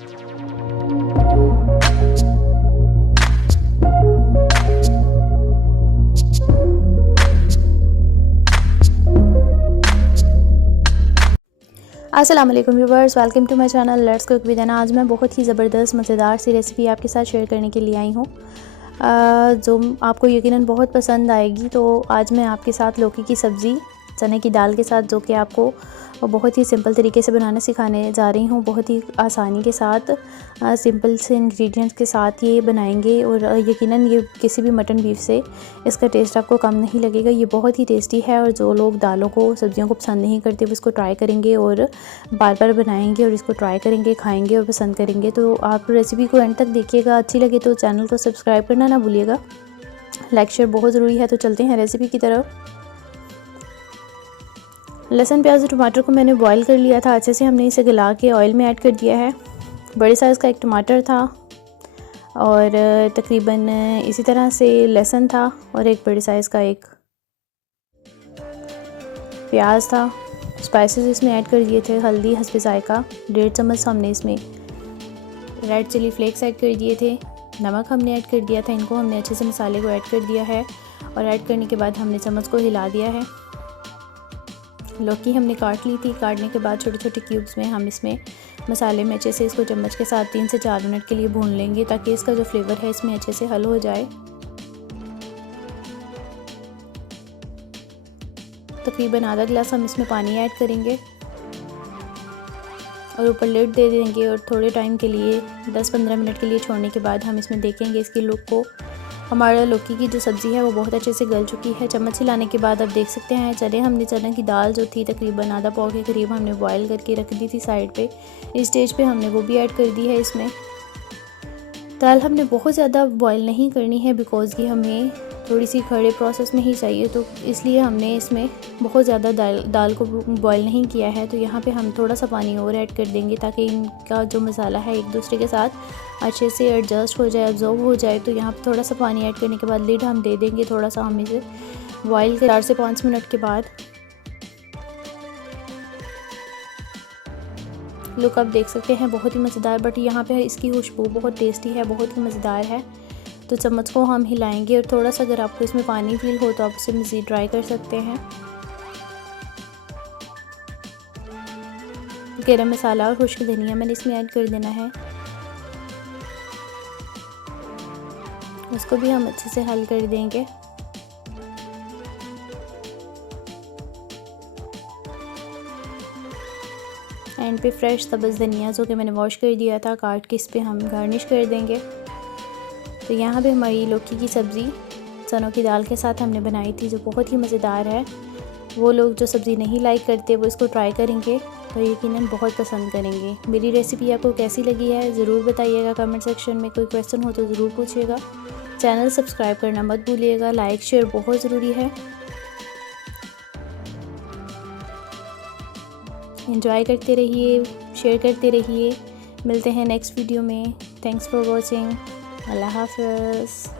अस्सलाम वालेकुम viewers, welcome to my channel let's cook with Ana. आज मैं बहुत ही ज़बरदस्त मज़ेदार सी रेसिपी आपके साथ शेयर करने के लिए आई हूँ, जो आपको यकीनन बहुत पसंद आएगी। तो आज मैं आपके साथ लौकी की सब्ज़ी चने की दाल के साथ, जो कि आपको बहुत ही सिंपल तरीके से बनाना सिखाने जा रही हूँ। बहुत ही आसानी के साथ सिंपल से इंग्रेडिएंट्स के साथ ये बनाएंगे और यकीनन ये किसी भी मटन बीफ से इसका टेस्ट आपको कम नहीं लगेगा। ये बहुत ही टेस्टी है और जो लोग दालों को सब्जियों को पसंद नहीं करते वो इसको ट्राई करेंगे और बार बार बनाएंगे और इसको ट्राई करेंगे, खाएंगे और पसंद करेंगे। तो आप रेसिपी को एंड तक देखिएगा। अच्छी लगे तो चैनल को सब्सक्राइब करना ना भूलिएगा। लाइक शेयर बहुत ज़रूरी है। तो चलते हैं रेसिपी की तरफ। लहसुन प्याज और टमाटर को मैंने बॉईल कर लिया था अच्छे से। हमने इसे गला के ऑयल में ऐड कर दिया है। बड़े साइज़ का एक टमाटर था और तकरीबन इसी तरह से लहसुन था और एक बड़े साइज़ का एक प्याज था। स्पाइसेस इसमें ऐड कर दिए थे। हल्दी हस्बे जायका 1.5 चम्मच हमने इसमें रेड चिली फ्लेक्स ऐड कर दिए थे। नमक हमने ऐड कर दिया था। इनको हमने अच्छे से मसाले को ऐड कर दिया है और ऐड करने के बाद हमने चम्मच को हिला दिया है। लौकी हमने काट ली थी। काटने के बाद छोटे छोटे क्यूब्स में हम इसमें मसाले में अच्छे से इसको चम्मच के साथ 3 से 4 मिनट के लिए भून लेंगे, ताकि इसका जो फ्लेवर है इसमें अच्छे से हल हो जाए। तकरीबन आधा गिलास हम इसमें पानी ऐड करेंगे और ऊपर लिड दे देंगे और थोड़े टाइम के लिए 10-15 मिनट के लिए छोड़ने के बाद हम इसमें देखेंगे इसकी लुक को। हमारा लौकी की जो सब्ज़ी है वो बहुत अच्छे से गल चुकी है। चम्मच हिलाने के बाद आप देख सकते हैं चने की दाल जो थी तकरीबन आधा पाव के करीब हमने बॉयल करके रख दी थी साइड पे। इस स्टेज पे हमने वो भी ऐड कर दी है। इसमें दाल हमने बहुत ज़्यादा बॉयल नहीं करनी है, बिकॉज़ ये हमें थोड़ी सी खड़े प्रोसेस में ही चाहिए, तो इसलिए हमने इसमें बहुत ज़्यादा दाल को बॉयल नहीं किया है। तो यहाँ पे हम थोड़ा सा पानी और ऐड कर देंगे, ताकि इनका जो मसाला है एक दूसरे के साथ अच्छे से एडजस्ट हो जाए, अब्जॉर्ब हो जाए। तो यहाँ पे थोड़ा सा पानी ऐड करने के बाद लिड हम दे देंगे। थोड़ा सा हम इसे बॉयल 4 से 5 मिनट के बाद लुक आप देख सकते हैं, बहुत ही मज़ेदार। बट यहाँ पे इसकी खुशबू बहुत टेस्टी है, बहुत ही मज़ेदार है। तो चम्मच को हम हिलाएंगे और थोड़ा सा अगर आपको इसमें पानी फील हो तो आप इसे मज़ीद ट्राई कर सकते हैं। गरम मसाला और खुश्क धनिया मैंने इसमें ऐड कर देना है। उसको भी हम अच्छे से हल कर देंगे। एंड पे फ्रेश सब्ज़ धनिया जो कि मैंने वॉश कर दिया था काट के, इस पे हम गार्निश कर देंगे। तो यहाँ पे हमारी लौकी की सब्ज़ी चनों की दाल के साथ हमने बनाई थी, जो बहुत ही मज़ेदार है। वो लोग जो सब्ज़ी नहीं लाइक करते वो इसको ट्राई करेंगे तो यकीनन बहुत पसंद करेंगे। मेरी रेसिपी आपको कैसी लगी है ज़रूर बताइएगा। कमेंट सेक्शन में कोई क्वेश्चन हो तो ज़रूर पूछिएगा। चैनल सब्सक्राइब करना मत भूलिएगा। लाइक शेयर बहुत ज़रूरी है। एंजॉय करते रहिए, शेयर करते रहिए। मिलते हैं नेक्स्ट वीडियो में। Thanks for watching. अल्लाह हाफ़िज़।